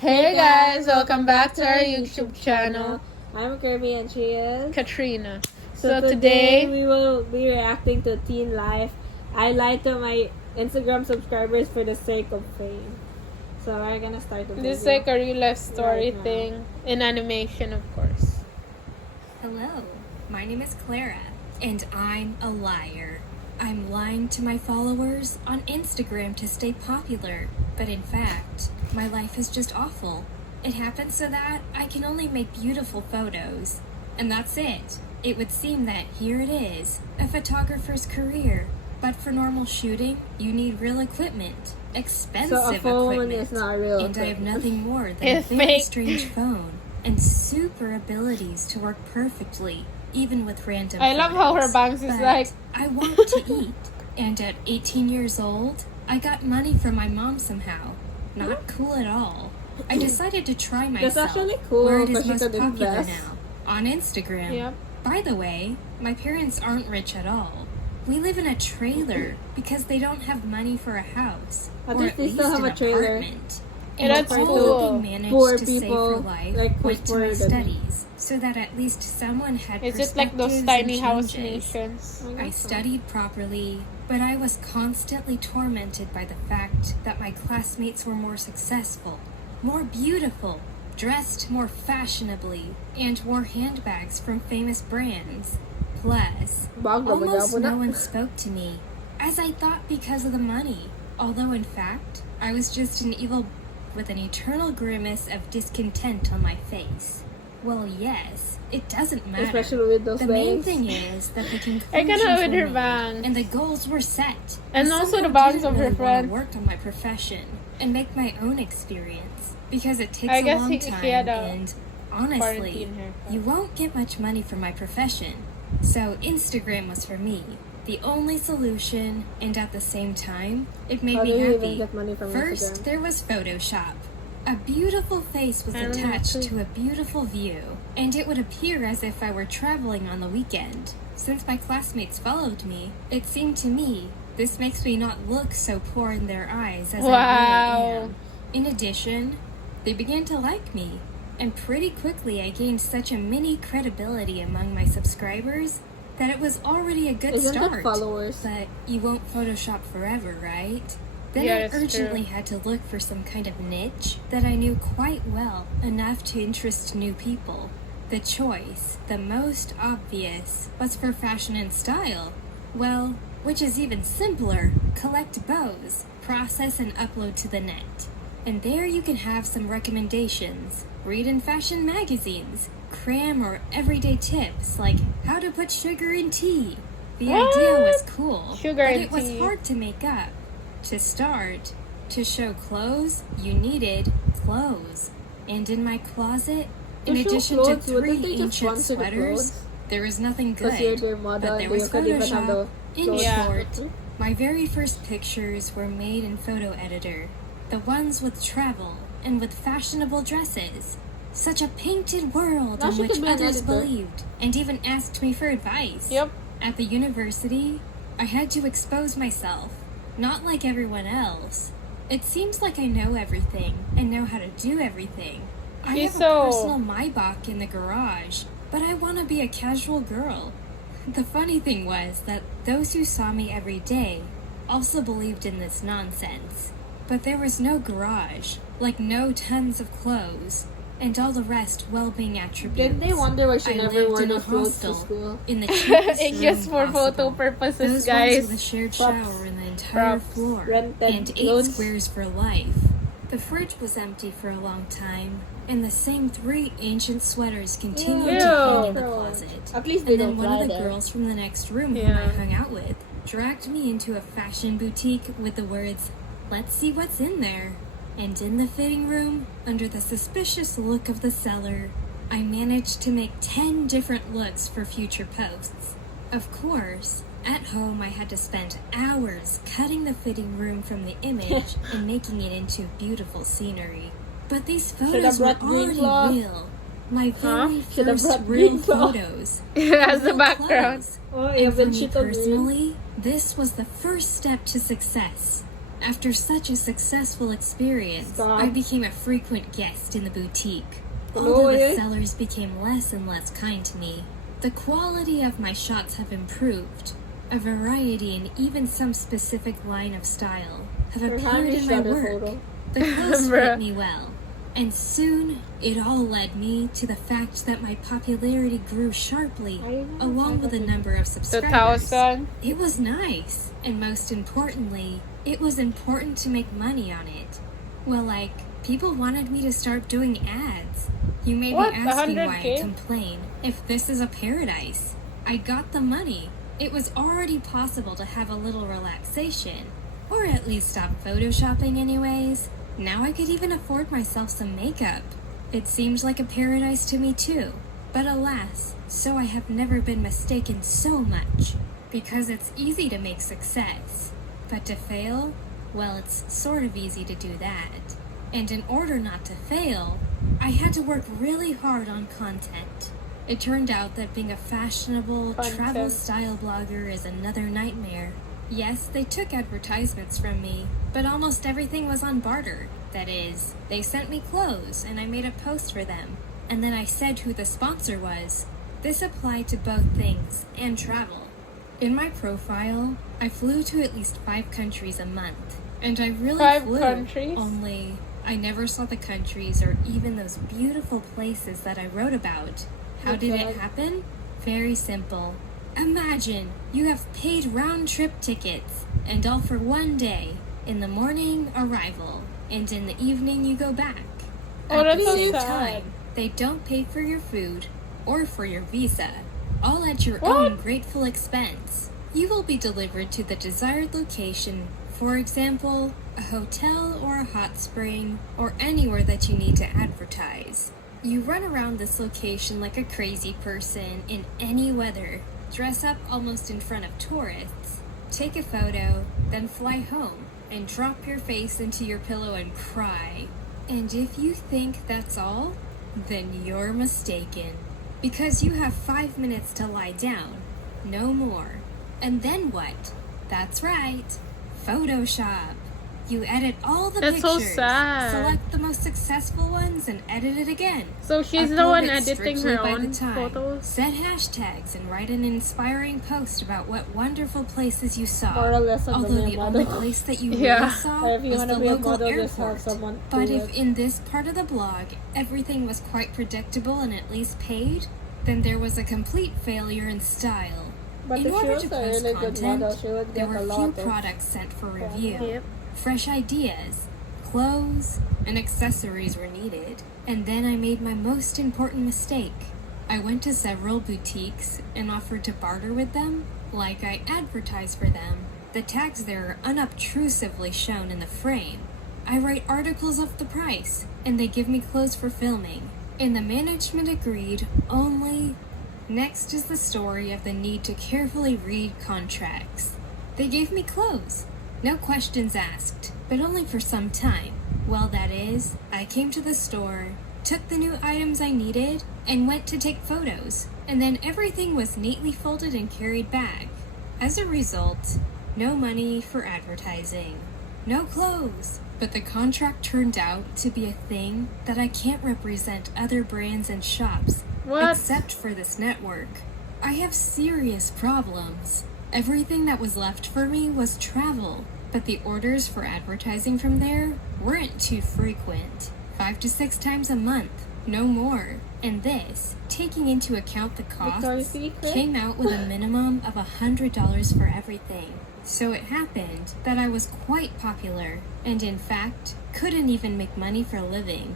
Hey guys, welcome back to our YouTube channel. I'm Kirby and she is Katrina. So today we will be reacting to Teen Life. I lied to my Instagram subscribers for the sake of fame. So we're gonna start the video. This is like a real life story Right now. thing in animation, of course. Hello, my name is Clara, and I'm a liar. I'm lying to my followers on Instagram to stay popular, but in fact, my life is just awful. It happens so that I can only make beautiful photos, and that's it. It would seem that here it is, a photographer's career. But for normal shooting, you need real equipment, expensive So a phone equipment, is not real and I have equipment. nothing more than a It's very fake. strange phone and super abilities to work perfectly, even with random I love how her photos. bangs is But like, I want to eat, and at 18 years old, I got money from my mom somehow. Not cool at all. I decided to try myself. That's actually cool where it is because you most could popular invest. now, on Instagram. Yep. By the way, my parents aren't rich at all. We live in a trailer because they don't have money for a house, At or least at they least still have an a trailer. apartment. And that's all cool. they managed Poor to save people, for life like, who's went to my poorer than me. studies, so that at least someone had it's just like those perspectives tiny and house changes. nations. I studied properly, but I was constantly tormented by the fact that my classmates were more successful, more beautiful, dressed more fashionably, and wore handbags from famous brands. Plus, almost no one spoke to me, as I thought because of the money, although in fact, I was just an evil with an eternal grimace of discontent on my face. Well, yes, it doesn't matter. Especially with those The main bangs. thing is that the conclusions I cannot with were her made, bangs. and the goals were set. And I also somehow the bangs didn't of her really friend. want to work on my profession and make my own experience because it takes I a guess long he time, had a and honestly, quarantine haircut. you won't get much money from my profession. So Instagram was for me, the only solution, and at the same time, it made How me do you even happy. get money from First, Instagram? there was Photoshop. A beautiful face was I don't know, attached too. to a beautiful view, and it would appear as if I were traveling on the weekend. Since my classmates followed me, it seemed to me this makes me not look so poor in their eyes as I Wow. really am. In addition, they began to like me, and pretty quickly I gained such a mini credibility among my subscribers that it was already a good Isn't that start. followers? But you won't Photoshop forever, right? Then Yeah, I that's urgently true. had to look for some kind of niche that I knew quite well enough to interest new people. The choice, the most obvious, was for fashion and style. Well, which is even simpler, collect bows, process and upload to the net. And there you can have some recommendations, read in fashion magazines, cram or everyday tips like how to put sugar in tea. The What? idea was cool, Sugar but in it was tea. hard to make up. To start, to show clothes, you needed clothes. And in my closet, in To show addition clothes, to wouldn't 3 they just ancient sponsor the sweaters, clothes? there was nothing good. Because you're their model But there and was you could even have the Photoshop. In clothes. Yeah. short, my very first pictures were made in photo editor. The ones with travel and with fashionable dresses. Such a painted world Now in she which could be an others editor. believed and even asked me for advice. Yep. At the university, I had to expose myself, not like everyone else. It seems like I know everything and know how to do everything. I She's have so- a personal Maybach in the garage, but I want to be a casual girl. The funny thing was that those who saw me every day also believed in this nonsense. But there was no garage, like no tons of clothes, and all the rest well-being attributes. Didn't they wonder why she I never lived wore in a those clothes to hostel school? in the cheapest It's just room for photo possible. purposes, Those ones guys. with a shared Props. shower in the entire Props. floor Rented and 8 clothes. squares for life. The fridge was empty for a long time, and the same 3 ancient sweaters continued to hang in the Ew. closet. At least they And then don't one lie of the there. girls from the next room whom Yeah. I hung out with dragged me into a fashion boutique with the words, "Let's see what's in there." And in the fitting room, under the suspicious look of the seller, I managed to make 10 different looks for future posts. Of course, at home I had to spend hours cutting the fitting room from the image and making it into beautiful scenery. But these Should've photos were brought green already cloth. real. My very Should've first brought real green cloth. photos. As the Real background. clothes. Oh, And yeah, for but me she told me. personally, this was the first step to success. After such a successful experience, Stop. I became a frequent guest in the boutique. Hello, Although the eh? sellers became less and less kind to me, the quality of my shots have improved. A variety and even some specific line of style have appeared in my work. The clothes fit me well, and soon it all led me to the fact that my popularity grew sharply, along with a number of subscribers. 2,000. It was nice, and most importantly, it was important to make money on it. Well, like, people wanted me to start doing ads. You may What? be asking why I 100K? complain, if this is a paradise. I got the money. It was already possible to have a little relaxation, or at least stop photoshopping anyways. Now I could even afford myself some makeup. It seemed like a paradise to me too. But alas, so I have never been mistaken so much. Because it's easy to make success. But to fail? Well, it's sort of easy to do that. And in order not to fail, I had to work really hard on content. It turned out that being a fashionable travel style blogger is another nightmare. Yes, they took advertisements from me, but almost everything was on barter. That is, they sent me clothes and I made a post for them, and then I said who the sponsor was. This applied to both things and travel. In my profile, I flew to at least 5 countries a month, and I really 5 flew. countries? Only I never saw the countries or even those beautiful places that I wrote about. How did it happen? Very simple. Imagine you have paid round-trip tickets, and all for one day. In the morning, arrival, and in the evening you go back. Oh, At that's the so same sad. time, they don't pay for your food or for your visa, all at your What? own grateful expense. You will be delivered to the desired location, for example, a hotel or a hot spring, or anywhere that you need to advertise. You run around this location like a crazy person in any weather, dress up almost in front of tourists, take a photo, then fly home, and drop your face into your pillow and cry. And if you think that's all, then you're mistaken. Because you have 5 minutes to lie down, no more. And then what? That's right, Photoshop. You edit all the That's so pictures, sad. select the most successful ones, and edit it again. So she's the Upload one it editing strictly her by own the time. photos? Set hashtags and write an inspiring post about what wonderful places you saw. Moral lesson to Although be the a only model. place that you Yeah. really saw Or if you was want the to be a local model, just have airport. someone But do if it. in this part of the blog everything was quite predictable and at least paid, then there was a complete failure in style. But In if she order was to a post really good content, model, she would there get were a few lot of products sent for review. Yep. Fresh ideas, clothes, and accessories were needed. And then I made my most important mistake. I went to several boutiques and offered to barter with them, like I advertise for them. The tags there are unobtrusively shown in the frame. I write articles of the price, and they give me clothes for filming. And the management agreed, only... Next is the story of the need to carefully read contracts. They gave me clothes. No questions asked, but only for some time. Well, that is, I came to the store, took the new items I needed, and went to take photos, and then everything was neatly folded and carried back. As a result, no money for advertising. No clothes. But the contract turned out to be a thing that I can't represent other brands and shops, What? except for this network. I have serious problems. Everything that was left for me was travel, but the orders for advertising from there weren't too frequent. 5 to 6 times a month, no more. And this, taking into account the Victoria's costs, Secret? came out with a minimum of $100 for everything. So it happened that I was quite popular, and in fact, couldn't even make money for a living.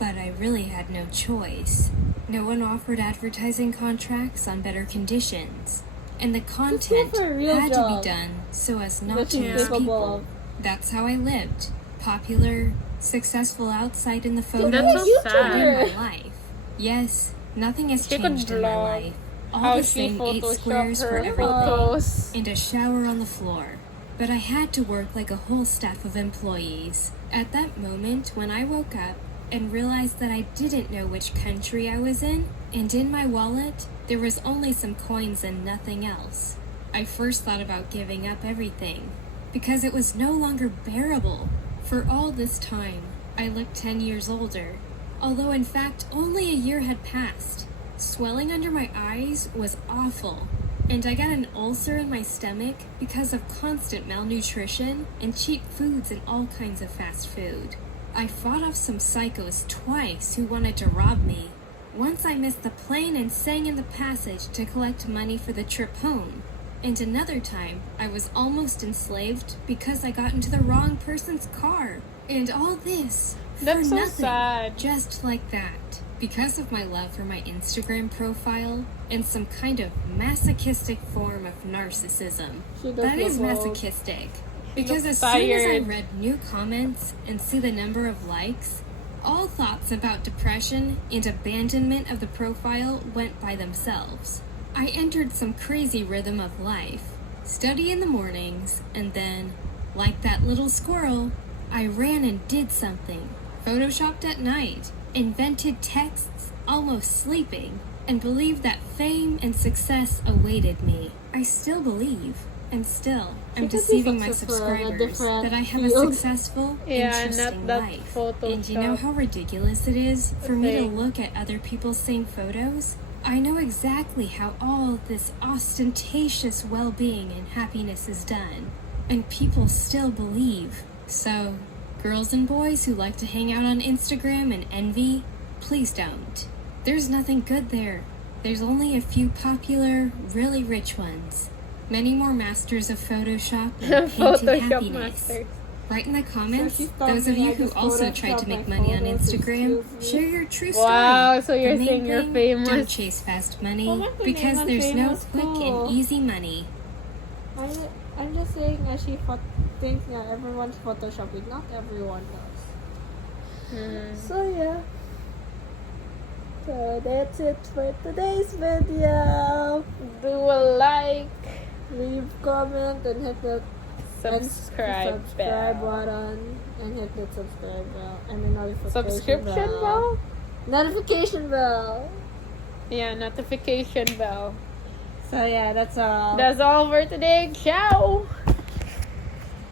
But I really had no choice. No one offered advertising contracts on better conditions, and the content for a real had to job be done so as not that to she's lose capable people. of. That's how I lived. Popular, successful outside in the photos, That's so and in sad. my life. Yes, nothing has She could changed in my vlog life. All how the she same 8 photoshopped squares for her everything, photos. and a shower on the floor. But I had to work like a whole staff of employees. At that moment, when I woke up and realized that I didn't know which country I was in, and in my wallet, there was only some coins and nothing else, I first thought about giving up everything. because it was no longer bearable. For all this time, I looked 10 years older, although in fact only a year had passed. Swelling under my eyes was awful, and I got an ulcer in my stomach because of constant malnutrition and cheap foods and all kinds of fast food. I fought off some psychos twice who wanted to rob me. Once I missed the plane and sang in the passage to collect money for the trip home. And another time, I was almost enslaved because I got into the wrong person's car. And all this for That's so nothing. sad. Just like that. Because of my love for my Instagram profile and some kind of masochistic form of narcissism. That is masochistic. Because as soon as I read new comments and see the number of likes, all thoughts about depression and abandonment of the profile went by themselves. I entered some crazy rhythm of life. Study in the mornings, and then, like that little squirrel, I ran and did something. Photoshopped at night, invented texts almost sleeping, and believed that fame and success awaited me. I still believe. And still, I'm deceiving my subscribers that I have a successful, interesting life. And you know how ridiculous it is for me to look at other people's same photos? I know exactly how all this ostentatious well-being and happiness is done. And people still believe. So, girls and boys who like to hang out on Instagram and envy, please don't. There's nothing good there. There's only a few popular, really rich ones. Many more masters of Photoshop and painted happiness. Masters. Write in the comments, those of you who also tried to make money on Instagram, share your true story. Wow, so you're The saying main you're thing, famous. Don't chase fast money, because there's no quick and easy money. I'm just saying that she thinks that everyone's photoshopping. Not everyone does. So yeah. So that's it for today's video. Do a like, Leave comment and hit the subscribe bell. button and hit the subscribe bell and the notification Subscription bell? Notification bell. Yeah, notification bell. So yeah, that's all. That's all for today. Ciao!